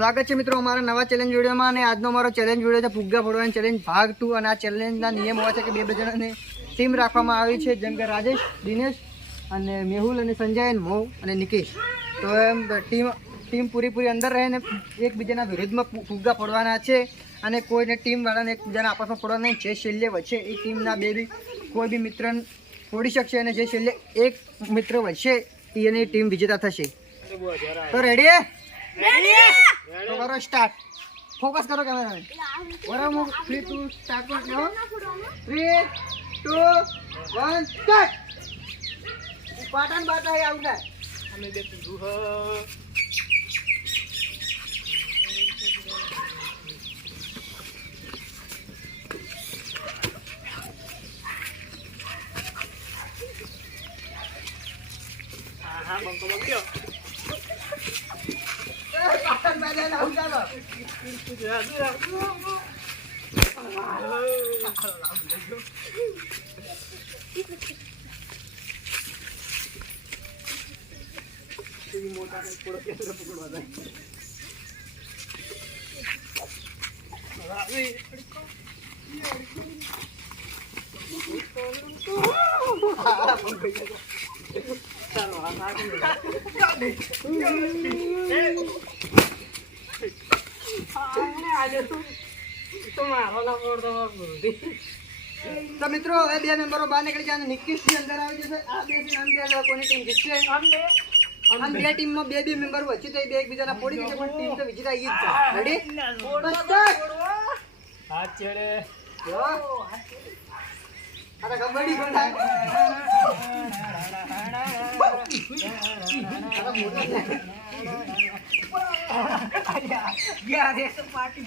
સ્વાગત છે મિત્રો અમારા નવા ચેલેન્જ વિડીયોમાં અને આજનો અમારો ચેલેન્જ વિડીયો છે ફુગ્ગા ફોડવાની ચેલેન્જ ભાગ 2 અને આ ચેલેન્જના નિયમ હોય છે કે બે જણાને ટીમ રાખવામાં આવી છે જેમ કે રાજેશ, દિનેશ અને મેહુલ અને સંજય અને મોહ અને નિકેશ. તો એમ ટીમ પૂરી અંદર રહીને એકબીજાના વિરુદ્ધમાં ફુગ્ગા ફોડવાના છે અને કોઈને ટીમવાળાને એકબીજાના આપસમાં ફોડવાના નહીં. જે છેલ્લે વચ્ચે એ ટીમના કોઈ બી મિત્ર ફોડી શકશે અને જે છેલ્લે એક મિત્ર વચ્ચે એની ટીમ વિજેતા થશે. તો રેડી? તો કરો સ્ટાર્ટ. ફોકસ કરો કેમેરામેન. બરાબર 3 2 સ્ટાર્ટ કરો. 3 2 1 સ્ટાર્ટ. પાટણ બાટા આવું થાય અમે બે તું હા બંકો બંક્યો પાટણ બાટા આવું ચાલો. મોટા થોડો કેમેરા પકડવા દે. તો મિત્રો હવે બે મેમ્બરો બહાર નીકળી જાય. નિકેશ થી અંદર આવી જશે. આ બે થી કોની ટીમ જીતશે? हम બે ટીમમાં બે મેમ્બર વચ્ચે તો બે એકબીજાના પોડી દીધે પણ ટીમ તો વિજેતા આવી જ છે. રેડી? હાથ ચડે. આ કબડ્ડી કોણ યાર એ તો પાર્ટી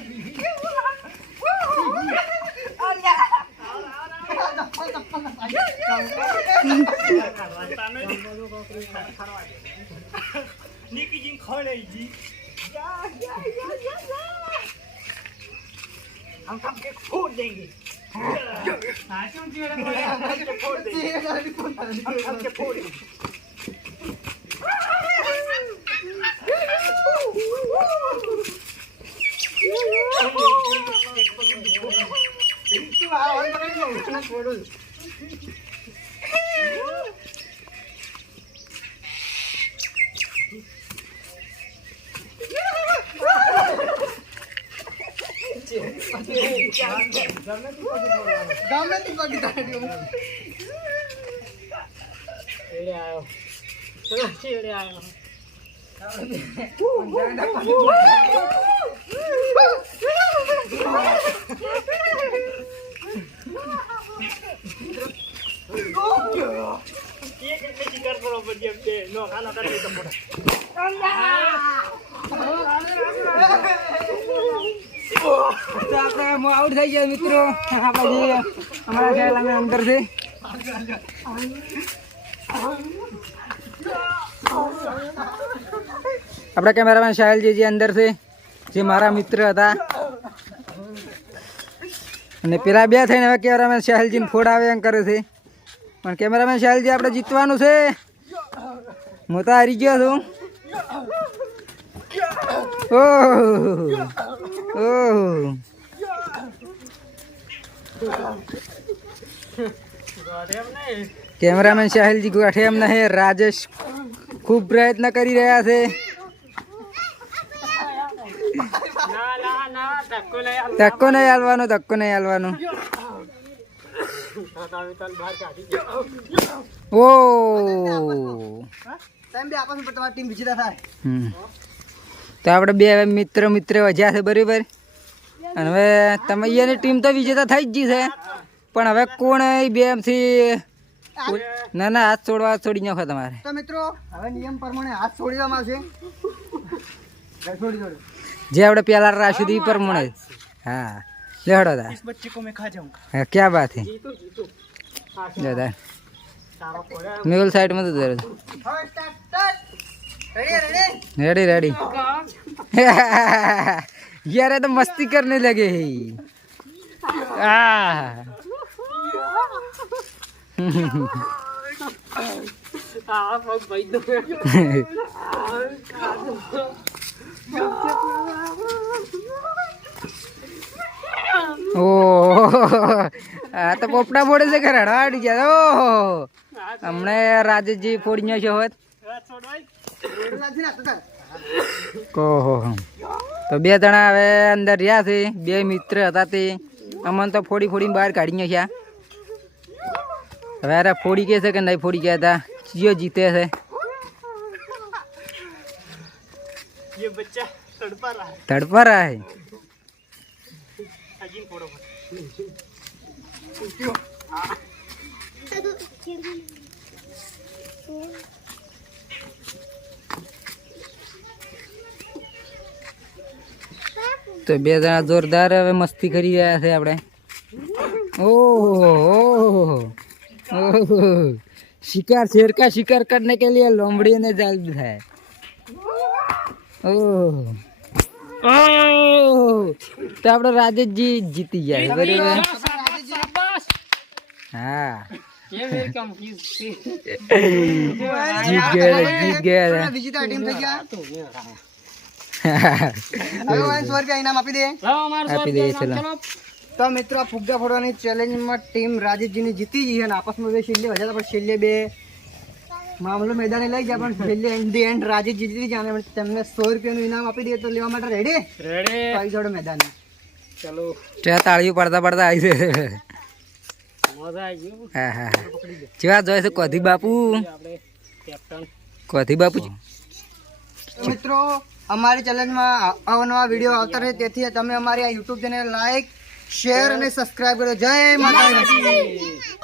निकी जी खोले जी हम सबके फोड़ देंगे. हम फोड़ देंगे. तो આપણે આઉટ થઈ ગયા મિત્રો. આપણે અમારા શહેરના અંદર છે. આપણા કેમેરામેન સાહેલજી જે અંદર છે જે મારા મિત્ર હતા અને પેલા બે થઈને હવે કેમેરામેન સાહેલજીને ફોડાવે એમ કરે છે. પણ કેમેરામેન સાહેલજી આપણે જીતવાનું છે. હું તો હારી ગયો છું. કેમેરામેન સાહેલજી ગાંઠે એમ નહીં. રાજેશ ખૂબ પ્રયત્ન કરી રહ્યા છે. ધક્કો નહીં હાલવાનું. ઓ ટીમ વિજેતા થાય. તો આપણે બે મિત્ર વજ્યા છે બરાબર. અને હવે તમે અહીંયાની ટીમ તો વિજેતા થઈ જ ગઈ છે. પણ હવે કોણ બે થી ના હાથ છોડી નાખો તમારે. તો મિત્રો હવે નિયમ પ્રમાણે હાથ છોડી દેવામાં આવશે. જે આપણે પેલા રાખ્યું હતું એ પ્રમાણે. હા લેડો તા. इस बच्चे को मैं खा जाऊंगा. क्या बात है? दादा मेहुल साइड में तो दे. रेडी यार तो मस्ती करने लगे है. भाई ઓહો આ તો પોપડા ફોડે છે ઘરે હડવાડી ગયા. ઓહો હમણે રાજેશજી ફોડી છે હોત. ઓહો તો બે જણા હવે અંદર રહ્યા છે. બે મિત્ર હતા તે અમને તો ફોડી ફોડીને બહાર કાઢી છે. હવે અરે ફોડી કે છે કે નહીં ફોડી ગયા હતા. જીઓ જીતે છે. તડપા रहा है. તો બે જણા જોરદાર હવે મસ્તી કરી રહ્યા છે આપણે. ओह शिकार शेर का शिकार करने के लिए लोमड़ी ने जाल बिछाया. ओह तो આપણે રાજેશજી જીતી ગયા બરાબર. હા જીત ગયા વિજેતા ટીમ થઈ ગયા. હવે 100 રૂપિયા ઇનામ આપી દે. આપી દઈએ ચલો. તો મિત્રો આ ફુગ્ગા ફોડવાની ચેલેન્જમાં ટીમ રાજેશજીની જીતી ગઈ અને આપસમાં બે છેલ્લે વધ્યા પણ છેલ્લે બે મામલો મેદાને લઈ ગયા પણ છેલ્લે એન્ડ રાજેશ જીતી ગયા અને તેમને 100 રૂપિયાનું ઇનામ આપી દે. તો લેવા માટે રેડી આવી જોડો મેદાન. ચલો ત્યાં તાળીઓ પડતા પડતા આવી છે. હા હા જેવા જોઈએ છે કોધી બાપુ. કોધી બાપુ મિત્રો અમારી ચેલેન્જમાં અવનવા વિડીયો આવતા રહે તેથી તમે અમારી આ યુટ્યુબ ચેનલ લાઈક શેર અને સબસ્ક્રાઇબ કરો. જય માતાજી.